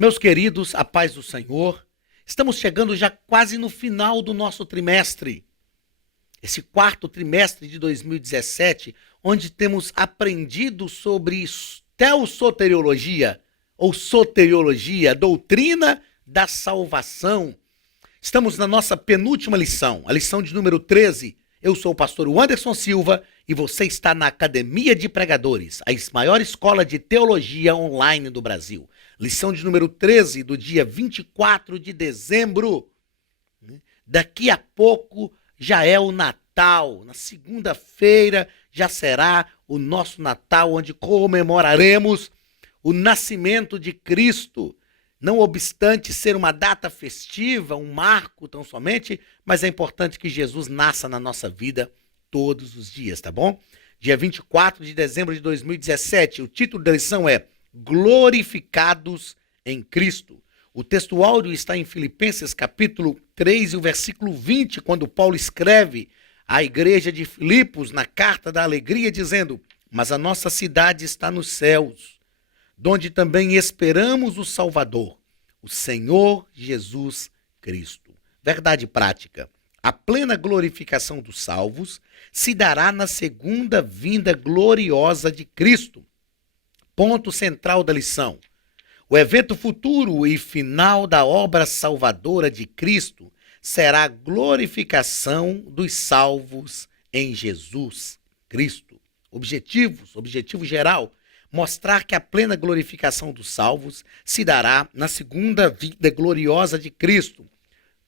Meus queridos, a paz do Senhor, estamos chegando já quase no final do nosso trimestre. Esse quarto trimestre de 2017, onde temos aprendido sobre teossoteriologia, ou soteriologia, doutrina da salvação. Estamos na nossa penúltima lição, a lição de número 13. Eu sou o pastor Anderson Silva e você está na Academia de Pregadores, a maior escola de teologia online do Brasil. Lição de número 13, do dia 24 de dezembro. Daqui a pouco já é o Natal. Na segunda-feira já será o nosso Natal, onde comemoraremos o nascimento de Cristo. Não obstante ser uma data festiva, um marco tão somente, mas é importante que Jesus nasça na nossa vida todos os dias, tá bom? Dia 24 de dezembro de 2017, o título da lição é Glorificados em Cristo. O texto áudio está em Filipenses capítulo 3 e o versículo 20, quando Paulo escreve à igreja de Filipos na carta da alegria, dizendo: mas a nossa cidade está nos céus, donde também esperamos o Salvador, o Senhor Jesus Cristo. Verdade prática. A plena glorificação dos salvos se dará na segunda vinda gloriosa de Cristo. Ponto central da lição. O evento futuro e final da obra salvadora de Cristo será a glorificação dos salvos em Jesus Cristo. Objetivo geral, mostrar que a plena glorificação dos salvos se dará na segunda vinda gloriosa de Cristo.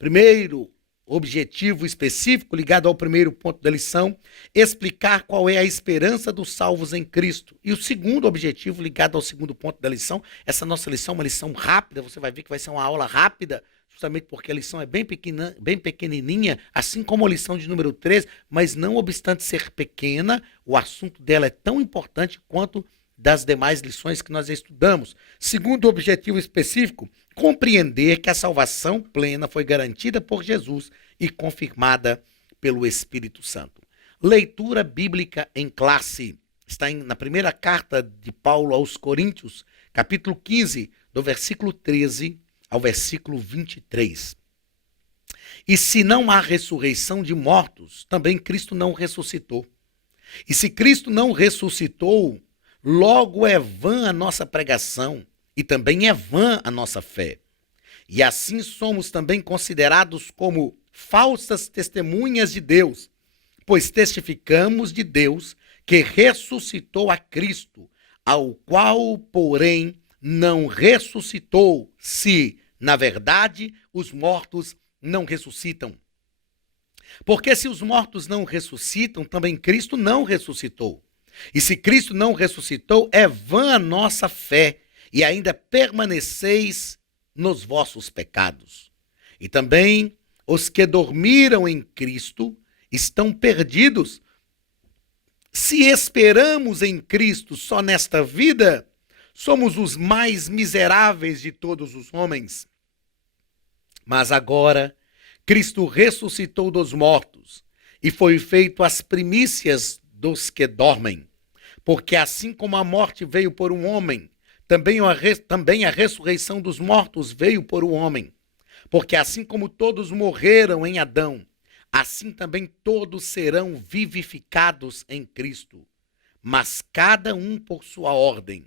Primeiro objetivo específico, ligado ao primeiro ponto da lição, explicar qual é a esperança dos salvos em Cristo. E o segundo objetivo, ligado ao segundo ponto da lição, essa nossa lição é uma lição rápida, você vai ver que vai ser uma aula rápida, justamente porque a lição é bem pequenininha, assim como a lição de número 13, mas não obstante ser pequena, o assunto dela é tão importante quanto das demais lições que nós estudamos. Segundo objetivo específico, compreender que a salvação plena foi garantida por Jesus e confirmada pelo Espírito Santo. Leitura bíblica em classe. Está na primeira carta de Paulo aos Coríntios, capítulo 15, do versículo 13 ao versículo 23. E se não há ressurreição de mortos, também Cristo não ressuscitou. E se Cristo não ressuscitou, logo é vã a nossa pregação e também é vã a nossa fé. E assim somos também considerados como falsas testemunhas de Deus, pois testificamos de Deus que ressuscitou a Cristo, ao qual, porém, não ressuscitou, se, na verdade, os mortos não ressuscitam. Porque se os mortos não ressuscitam, também Cristo não ressuscitou. E se Cristo não ressuscitou, é vã a nossa fé, e ainda permaneceis nos vossos pecados. E também os que dormiram em Cristo estão perdidos. Se esperamos em Cristo só nesta vida, somos os mais miseráveis de todos os homens. Mas agora, Cristo ressuscitou dos mortos e foi feito as primícias dos que dormem. Porque assim como a morte veio por um homem, também a ressurreição dos mortos veio por um homem. Porque assim como todos morreram em Adão, assim também todos serão vivificados em Cristo. Mas cada um por sua ordem.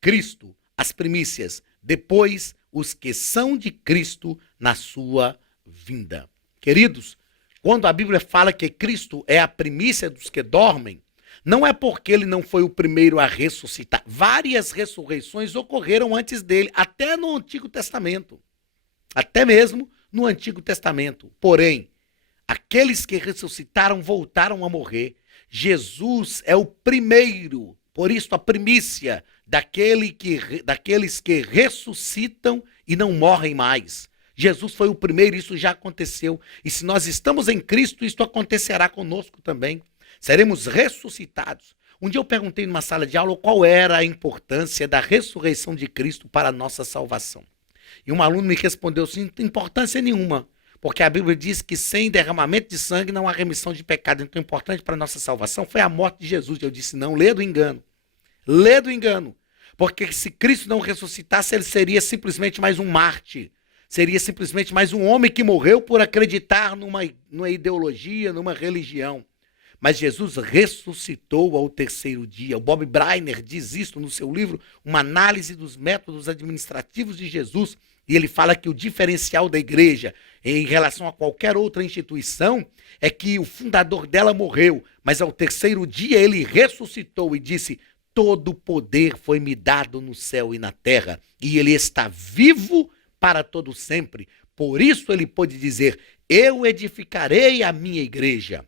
Cristo, as primícias, depois os que são de Cristo na sua vinda. Queridos, quando a Bíblia fala que Cristo é a primícia dos que dormem, não é porque ele não foi o primeiro a ressuscitar. Várias ressurreições ocorreram antes dele, até no Antigo Testamento. Até mesmo no Antigo Testamento. Porém, aqueles que ressuscitaram voltaram a morrer. Jesus é o primeiro, por isso a primícia daqueles que ressuscitam e não morrem mais. Jesus foi o primeiro, isso já aconteceu. E se nós estamos em Cristo, isso acontecerá conosco também. Seremos ressuscitados. Um dia eu perguntei numa sala de aula qual era a importância da ressurreição de Cristo para a nossa salvação. E um aluno me respondeu assim, importância nenhuma, porque a Bíblia diz que sem derramamento de sangue não há remissão de pecado. Então o importante para a nossa salvação foi a morte de Jesus. Eu disse, não, lê do engano. Lê do engano. Porque se Cristo não ressuscitasse, ele seria simplesmente mais um mártir. Seria simplesmente mais um homem que morreu por acreditar numa ideologia, numa religião. Mas Jesus ressuscitou ao terceiro dia. O Bob Breiner diz isso no seu livro, uma análise dos métodos administrativos de Jesus. E ele fala que o diferencial da igreja em relação a qualquer outra instituição é que o fundador dela morreu, mas ao terceiro dia ele ressuscitou e disse: todo o poder foi me dado no céu e na terra, e ele está vivo para todo sempre. Por isso ele pôde dizer: eu edificarei a minha igreja,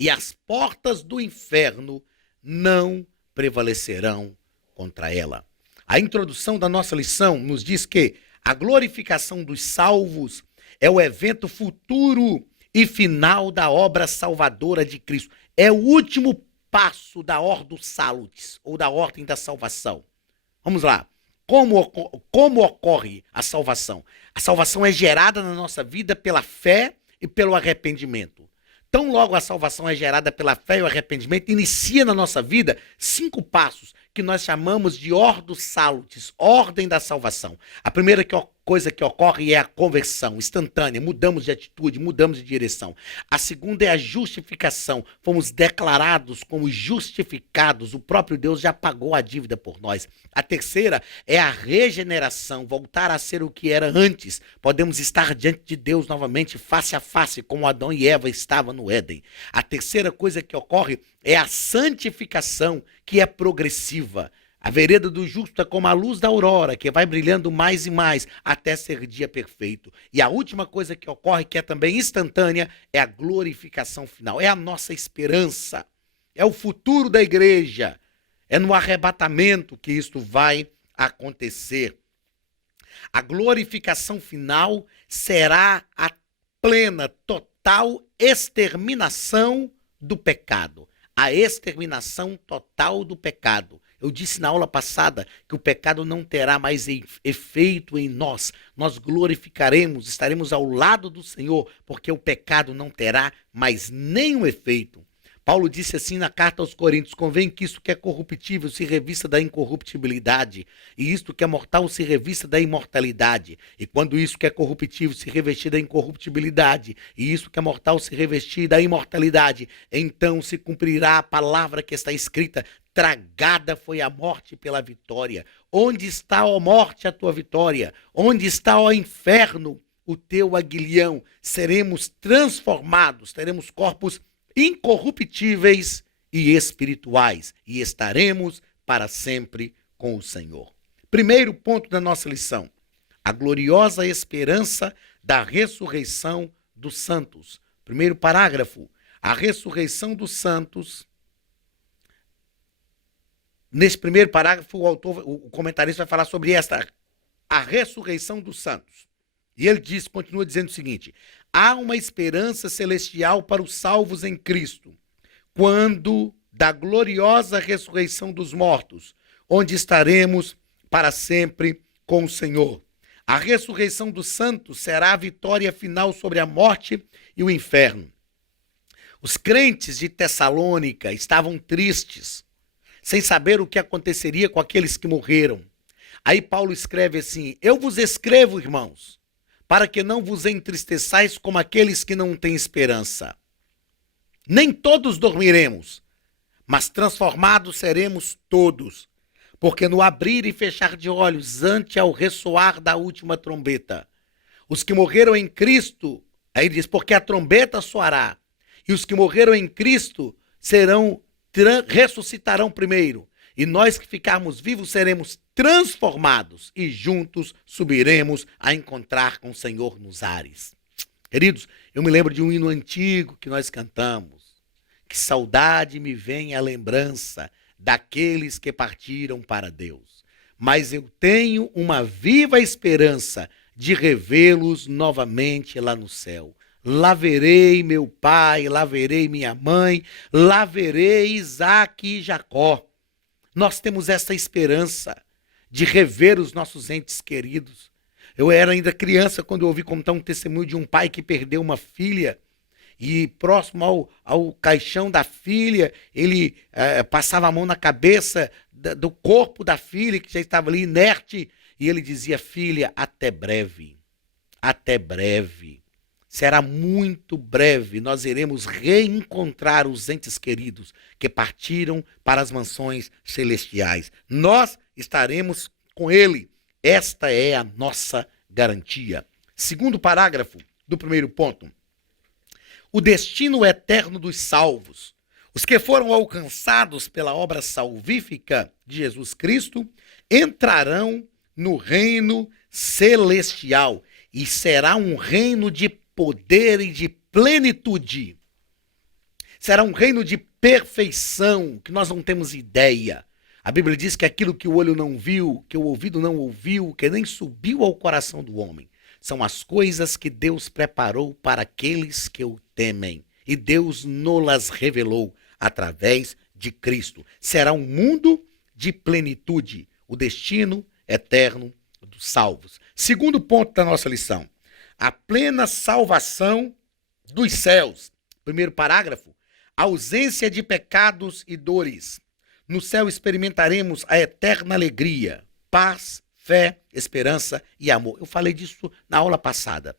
e as portas do inferno não prevalecerão contra ela. A introdução da nossa lição nos diz que a glorificação dos salvos é o evento futuro e final da obra salvadora de Cristo. É o último passo da Ordo Salutis, ou da ordem da salvação. Vamos lá. Como ocorre a salvação? A salvação é gerada na nossa vida pela fé e pelo arrependimento. Tão logo a salvação é gerada pela fé e o arrependimento, inicia na nossa vida 5 passos que nós chamamos de Ordo Salutis, ordem da salvação. A primeira coisa que ocorre é a conversão instantânea, mudamos de atitude, mudamos de direção. A segunda é a justificação, fomos declarados como justificados, o próprio Deus já pagou a dívida por nós. A terceira é a regeneração, voltar a ser o que era antes. Podemos estar diante de Deus novamente, face a face, como Adão e Eva estavam no Éden. A terceira coisa que ocorre é a santificação, que é progressiva. A vereda do justo é como a luz da aurora, que vai brilhando mais e mais até ser dia perfeito. E a última coisa que ocorre, que é também instantânea, é a glorificação final. É a nossa esperança. É o futuro da igreja. É no arrebatamento que isto vai acontecer. A glorificação final será a plena, total exterminação do pecado. A exterminação total do pecado. Eu disse na aula passada que o pecado não terá mais efeito em nós. Nós glorificaremos, estaremos ao lado do Senhor, porque o pecado não terá mais nenhum efeito. Paulo disse assim na carta aos Coríntios: convém que isto que é corruptível se revista da incorruptibilidade, e isto que é mortal se revista da imortalidade. E quando isso que é corruptível se revestir da incorruptibilidade, e isso que é mortal se revestir da imortalidade, então se cumprirá a palavra que está escrita: tragada foi a morte pela vitória. Onde está, ó morte, a tua vitória? Onde está, ó inferno, o teu aguilhão? Seremos transformados, teremos corpos incorruptíveis e espirituais, e estaremos para sempre com o Senhor. Primeiro ponto da nossa lição: a gloriosa esperança da ressurreição dos santos. Primeiro parágrafo: a ressurreição dos santos. Nesse primeiro parágrafo, o comentarista vai falar sobre a ressurreição dos santos. E ele continua dizendo o seguinte: há uma esperança celestial para os salvos em Cristo, quando da gloriosa ressurreição dos mortos, onde estaremos para sempre com o Senhor. A ressurreição dos santos será a vitória final sobre a morte e o inferno. Os crentes de Tessalônica estavam tristes, sem saber o que aconteceria com aqueles que morreram. Aí Paulo escreve assim: eu vos escrevo, irmãos, para que não vos entristeçais como aqueles que não têm esperança. Nem todos dormiremos, mas transformados seremos todos, porque no abrir e fechar de olhos, ante ao ressoar da última trombeta, os que morreram em Cristo, aí diz, porque a trombeta soará, e os que morreram em Cristo ressuscitarão primeiro, e nós que ficarmos vivos seremos transformados e juntos subiremos a encontrar com o Senhor nos ares. Queridos, eu me lembro de um hino antigo que nós cantamos: que saudade me vem a lembrança daqueles que partiram para Deus, mas eu tenho uma viva esperança de revê-los novamente lá no céu. Lá verei meu pai, lá verei minha mãe, lá verei Isaque e Jacó. Nós temos essa esperança de rever os nossos entes queridos. Eu era ainda criança quando eu ouvi contar um testemunho de um pai que perdeu uma filha, e próximo ao caixão da filha, ele passava a mão na cabeça do corpo da filha, que já estava ali inerte, e ele dizia: filha, até breve, até breve. Será muito breve, nós iremos reencontrar os entes queridos que partiram para as mansões celestiais. Nós estaremos com ele. Esta é a nossa garantia. Segundo parágrafo do primeiro ponto. O destino eterno dos salvos. Os que foram alcançados pela obra salvífica de Jesus Cristo entrarão no reino celestial e será um reino de poder e de plenitude. Será um reino de perfeição que nós não temos ideia. A Bíblia diz que aquilo que o olho não viu, que o ouvido não ouviu, que nem subiu ao coração do homem, são as coisas que Deus preparou para aqueles que o temem. E Deus nos revelou através de Cristo. Será um mundo de plenitude, o destino eterno dos salvos. Segundo ponto da nossa lição. A plena salvação dos céus. Primeiro parágrafo. Ausência de pecados e dores. No céu experimentaremos a eterna alegria, paz, fé, esperança e amor. Eu falei disso na aula passada.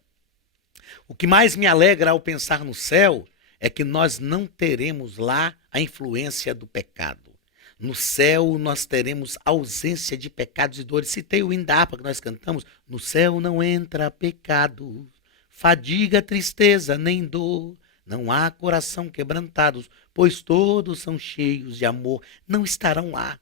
O que mais me alegra ao pensar no céu é que nós não teremos lá a influência do pecado. No céu nós teremos ausência de pecados e dores. Citei o hino da harpa que nós cantamos. No céu não entra pecado, fadiga, tristeza, nem dor. Não há coração quebrantados, pois todos são cheios de amor. Não estarão lá.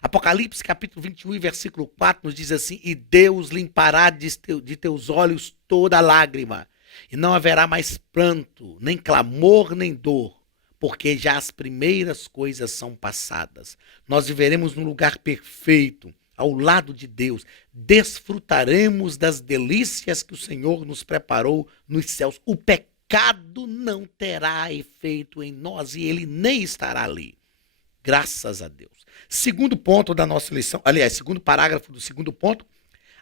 Apocalipse capítulo 21, versículo 4 nos diz assim: e Deus limpará de teus olhos toda lágrima, e não haverá mais pranto, nem clamor, nem dor, porque já as primeiras coisas são passadas. Nós viveremos num lugar perfeito, ao lado de Deus. Desfrutaremos das delícias que o Senhor nos preparou nos céus. O pecado não terá efeito em nós e ele nem estará ali. Graças a Deus. Segundo ponto da nossa lição, aliás, segundo parágrafo do segundo ponto,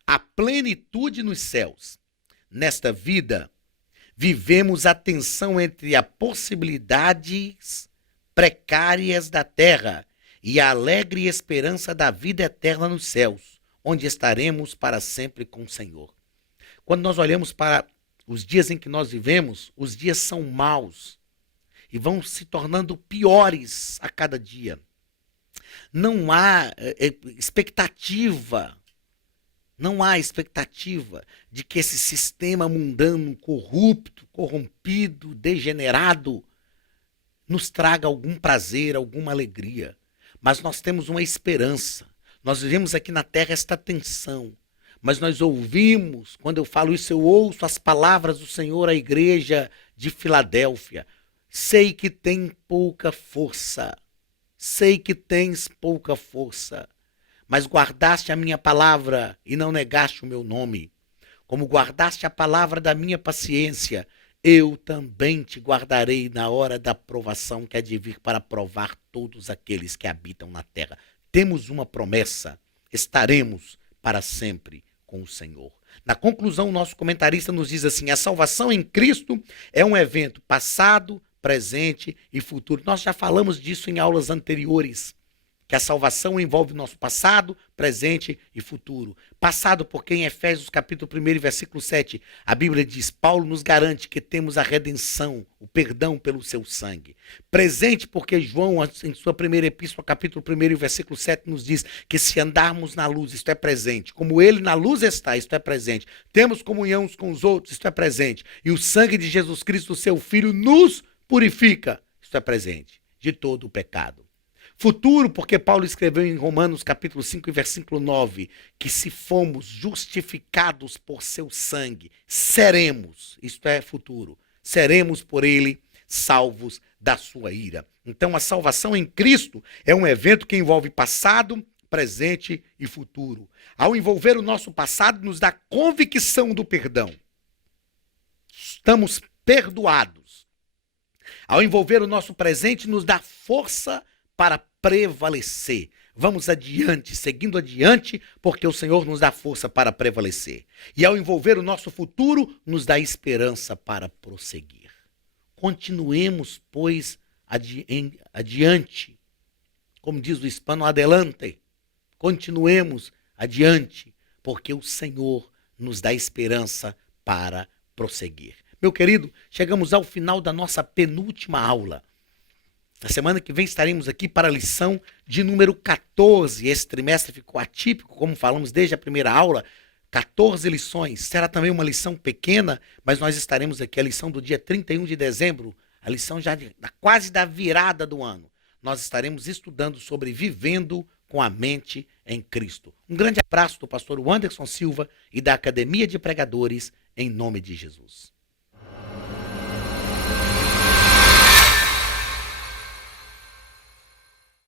a plenitude nos céus. Nesta vida, vivemos a tensão entre as possibilidades precárias da terra e a alegre esperança da vida eterna nos céus, onde estaremos para sempre com o Senhor. Quando nós olhamos para os dias em que nós vivemos, os dias são maus e vão se tornando piores a cada dia. Não há expectativa de que esse sistema mundano, corrupto, corrompido, degenerado, nos traga algum prazer, alguma alegria. Mas nós temos uma esperança. Nós vivemos aqui na terra esta tensão. Mas nós ouvimos, quando eu falo isso, eu ouço as palavras do Senhor à igreja de Filadélfia. Sei que tem pouca força. Sei que tens pouca força, mas guardaste a minha palavra e não negaste o meu nome. Como guardaste a palavra da minha paciência, eu também te guardarei na hora da provação que há de vir para provar todos aqueles que habitam na terra. Temos uma promessa, estaremos para sempre com o Senhor. Na conclusão, o nosso comentarista nos diz assim: a salvação em Cristo é um evento passado, presente e futuro. Nós já falamos disso em aulas anteriores, que a salvação envolve o nosso passado, presente e futuro. Passado porque em Efésios capítulo 1, versículo 7, a Bíblia diz: Paulo nos garante que temos a redenção, o perdão pelo seu sangue. Presente porque João, em sua primeira epístola, capítulo 1, versículo 7, nos diz que se andarmos na luz, isto é presente. Como ele na luz está, isto é presente. Temos comunhão uns com os outros, isto é presente. E o sangue de Jesus Cristo, seu Filho, nos purifica, isto é presente, de todo o pecado. Futuro, porque Paulo escreveu em Romanos capítulo 5, versículo 9, que se fomos justificados por seu sangue, seremos, isto é futuro, seremos por ele salvos da sua ira. Então a salvação em Cristo é um evento que envolve passado, presente e futuro. Ao envolver o nosso passado, nos dá convicção do perdão. Estamos perdoados. Ao envolver o nosso presente, nos dá força para prevalecer. Vamos adiante, seguindo adiante, porque o Senhor nos dá força para prevalecer. E ao envolver o nosso futuro, nos dá esperança para prosseguir. Continuemos, pois, adiante, Como diz o hispano, adelante. Continuemos adiante, porque o Senhor nos dá esperança para prosseguir. Meu querido, chegamos ao final da nossa penúltima aula. Na semana que vem estaremos aqui para a lição de número 14. Esse trimestre ficou atípico, como falamos desde a primeira aula. 14 lições. Será também uma lição pequena, mas nós estaremos aqui, a lição do dia 31 de dezembro, a lição já quase da virada do ano. Nós estaremos estudando sobre vivendo com a mente em Cristo. Um grande abraço do pastor Anderson Silva e da Academia de Pregadores, em nome de Jesus.